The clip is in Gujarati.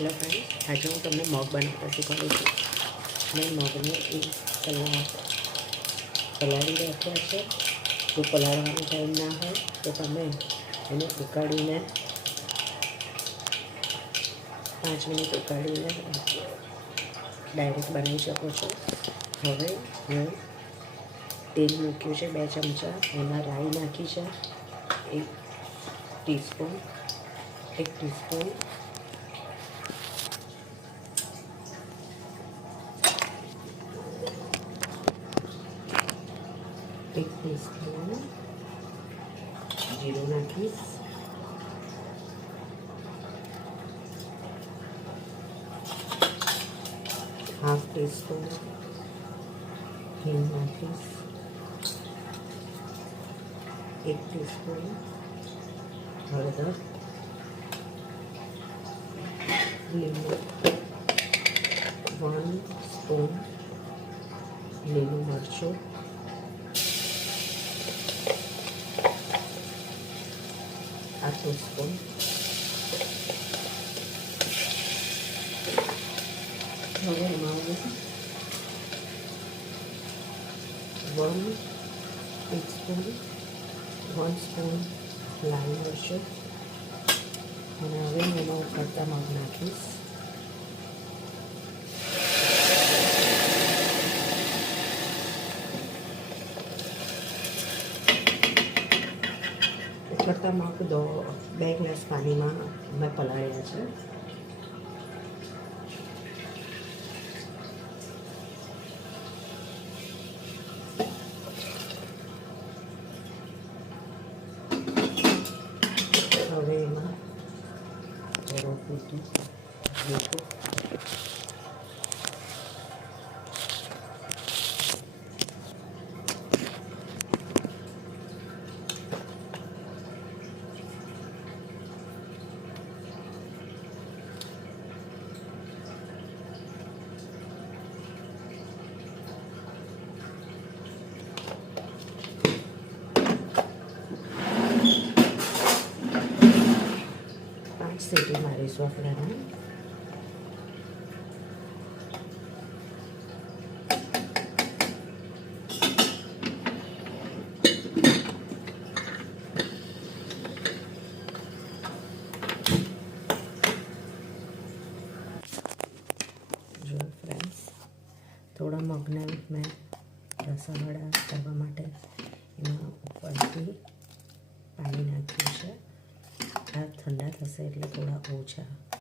હેલો ફ્રેન્ડ્સ, આજે હું તમને મગ બનાવતા શીખવાડું છું. મેં મગને એક કલાક પલાળી રાખ્યા છે. જો પલાળવાનો ટાઈમ ના હોય તો તમે એને ઉકાળીને 5 મિનિટ ઉકાળીને ડાયરેક્ટ બનાવી શકો છો. હવે હું તેલ મૂક્યું છે 2 ચમચા, એમાં રાઈ નાખી છે 1 ટીસ્પૂન, 1 ટીસ્પૂન જીરું નાખીશ, ½ ટીસ્પૂન હિંગ નાખીશ, 1 ટીસ્પૂન હળદર, લીંબુ, 1 સ્પૂન લીલું મરચું, ½ સ્પૂન હવે એમાં 1 ટીસ્પૂન 1 સ્પૂન લાલ મરચું, અને હવે એમાં ઉકળતા મગ નાખીશ. ઉકળતા મગ 2 ગ્લાસ પાણીમાં મેં પલાળ્યા છે. હવે એમાં થોડું મીઠું, સીટી મારીશું આપણે. જો ફ્રેન્ડ્સ, થોડા મગને મેં રસાવાળા કરવા માટે એમાં ઉપરથી પાણી નાખ્યું છે. આ ઠંડા થશે એટલે થોડા ઓછા